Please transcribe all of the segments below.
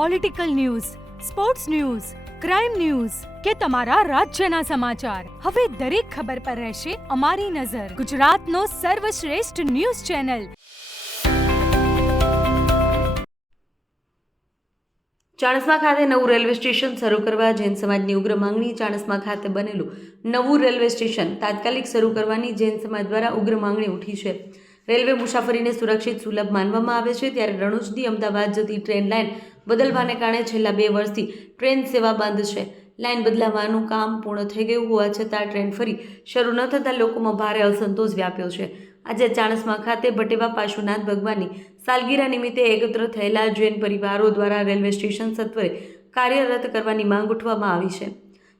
Political news, sports news, crime news કે તમારા રાજ્યના સમાચાર, હવે દરેક ખબર પર રહેશે અમારી નજર. ગુજરાતનો સર્વશ્રેષ્ઠ ન્યૂઝ ચેનલ. ચાણસ્મા ખાતે નવું રેલવે સ્ટેશન શરૂ કરવા જૈન સમાજની ઉગ્ર માંગણી. ચાણસ્મા ખાતે બનેલું નવું રેલવે સ્ટેશન તાત્કાલિક શરૂ કરવાની જૈન સમાજ દ્વારા ઉગ્ર માંગણી ઉઠી છે. રેલવે મુસાફરીને સુરક્ષિત સુલભ માનવામાં આવે છે, ત્યારે રણુજથી અમદાવાદ જતી ટ્રેન લાઇન બદલવાને કારણે છેલ્લા 2 વર્ષથી ટ્રેન સેવા બંધ છે. લાઇન બદલાવવાનું કામ પૂર્ણ થઈ ગયું હોવા છતાં ટ્રેન ફરી શરૂ ન થતાં લોકોમાં ભારે અસંતોષ વ્યાપ્યો છે. આજે ચાણસ્મા ખાતે ભટેવા પાર્શ્વનાથ ભગવાનની સાલગીરા નિમિત્તે એકત્ર થયેલા જૈન પરિવારો દ્વારા રેલવે સ્ટેશન સત્વરે કાર્યરત કરવાની માંગ ઉઠવામાં આવી છે.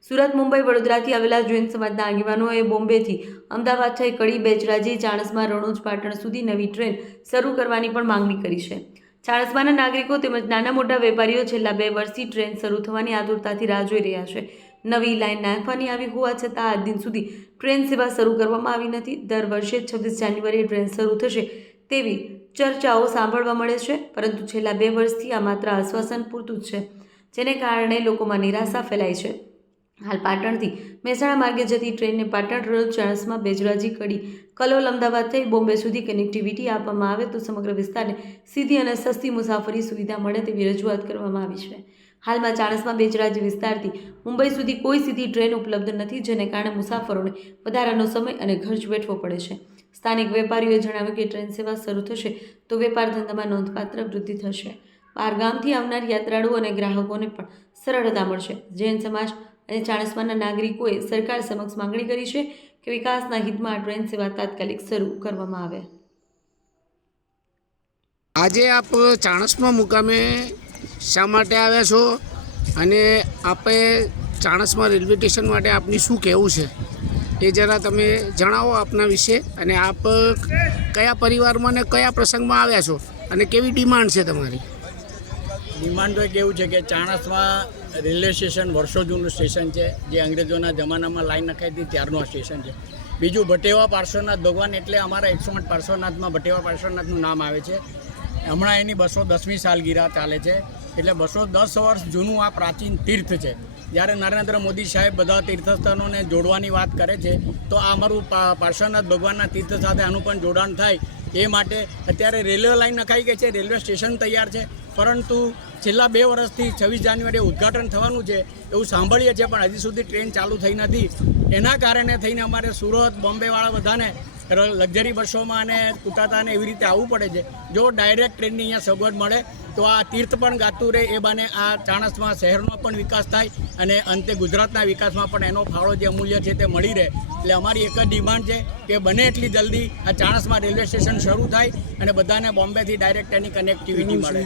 સુરત, મુંબઈ, વડોદરાથી આવેલા જૈન સમાજના આગેવાનોએ બોમ્બેથી અમદાવાદ થઈ કડી, બેચરાજી, ચાણસ્મા, રણુજ, પાટણ સુધી નવી ટ્રેન શરૂ કરવાની પણ માંગણી કરી છે. ચાણસ્માના નાગરિકો તેમજ નાના મોટા વેપારીઓ છેલ્લા 2 વર્ષથી ટ્રેન શરૂ થવાની આતુરતાથી રાહ જોઈ રહ્યા છે. નવી લાઇન નાખવાની આવી હોવા છતાં આજ દિન સુધી ટ્રેન સેવા શરૂ કરવામાં આવી નથી. દર વર્ષે 26 જાન્યુઆરીએ ટ્રેન શરૂ થશે તેવી ચર્ચાઓ સાંભળવા મળે છે, પરંતુ છેલ્લા 2 વર્ષથી આ માત્ર આશ્વાસન પૂરતું જ છે, જેને કારણે લોકોમાં નિરાશા ફેલાઈ છે. હાલ પાટણથી મહેસાણા માર્ગે જતી ટ્રેનને પાટણ, રણુજ, ચાણસ્મા, બેચરાજી, કડી, કલોલ, અમદાવાદ થઈ બોમ્બે સુધી કનેક્ટિવિટી આપવામાં આવે તો સમગ્ર વિસ્તારને સીધી અને સસ્તી મુસાફરી સુવિધા મળે તેવી રજૂઆત કરવામાં આવી છે. હાલમાં ચાણસ્મા, બેચરાજી વિસ્તારથી મુંબઈ સુધી કોઈ સીધી ટ્રેન ઉપલબ્ધ નથી, જેને કારણે મુસાફરોને વધારાનો સમય અને ખર્ચ વેઠવો પડે છે. સ્થાનિક વેપારીઓએ જણાવ્યું કે ટ્રેન સેવા શરૂ થશે તો વેપાર ધંધામાં નોંધપાત્ર વૃદ્ધિ થશે. બહાર ગામથી આવનાર યાત્રાળુઓ અને ગ્રાહકોને પણ સરળતા મળશે. જૈન સમાજ અને ચાણસ્માના નાગરિકોએ સરકાર સમક્ષ માંગણી કરી છે કે વિકાસના હિતમાં આ ટ્રેન સેવા તાત્કાલિક શરૂ કરવામાં આવે. આજે આપ ચાણસ્મા મુકામે શા માટે આવ્યા છો અને આપણે ચાણસ્મા રેલવે સ્ટેશન માટે આપની શું કહેવું છે એ જરા તમે જણાવો આપના વિશે, અને આપ કયા પરિવારમાં ને કયા પ્રસંગમાં આવ્યા છો અને કેવી ડિમાન્ડ છે તમારી? ડિમાન્ડ તો કેવું છે કે ચાણસ્મા રેલવે સ્ટેશન વર્ષો જૂનું સ્ટેશન છે, જે અંગ્રેજોના જમાનામાં લાઈન નખાઈ હતી ત્યારનું આ સ્ટેશન છે. બીજું ભટેવા પાર્શ્વનાથ ભગવાન એટલે અમારા 108 પાર્શ્વનાથમાં ભટેવા પાર્શ્વનાથનું નામ આવે છે. હમણાં એની 210મી સાલગીરા ચાલે છે, એટલે 210 વર્ષ જૂનું આ પ્રાચીન તીર્થ છે. જ્યારે નરેન્દ્ર મોદી સાહેબ બધા તીર્થસ્થાનોને જોડવાની વાત કરે છે તો આ અમારું પાર્શ્વનાથ ભગવાનના તીર્થ સાથે આનું પણ જોડાણ થાય એ માટે અત્યારે રેલવે લાઈન નખાઈ ગઈ છે, રેલવે સ્ટેશન તૈયાર છે, પરંતુ છેલ્લા 2 વર્ષથી 26 જાન્યુઆરીએ ઉદ્ઘાટન થવાનું છે એવું સાંભળીએ છીએ, પણ હજી સુધી ટ્રેન ચાલુ થઈ નથી. એના કારણે થઈને અમારે સુરત, બોમ્બેવાળા બધાને લક્ઝરી બસોમાં અને કુટાતાને એવી રીતે આવવું પડે છે. જો ડાયરેક્ટ ટ્રેનની અહીંયા સગવડ મળે તો આ તીર્થ પણ ગાતું રહે, એ બાને આ ચાણસ્મા શહેરનો પણ વિકાસ થાય અને અંતે ગુજરાતના વિકાસમાં પણ એનો ફાળો જે અમૂલ્ય છે તે મળી રહે. એટલે અમારી એક જ ડિમાન્ડ છે કે બને એટલી જલ્દી આ ચાણસ્મા રેલવે સ્ટેશન શરૂ થાય અને બધાને બોમ્બેથી ડાયરેક્ટ એની કનેક્ટિવિટી મળે.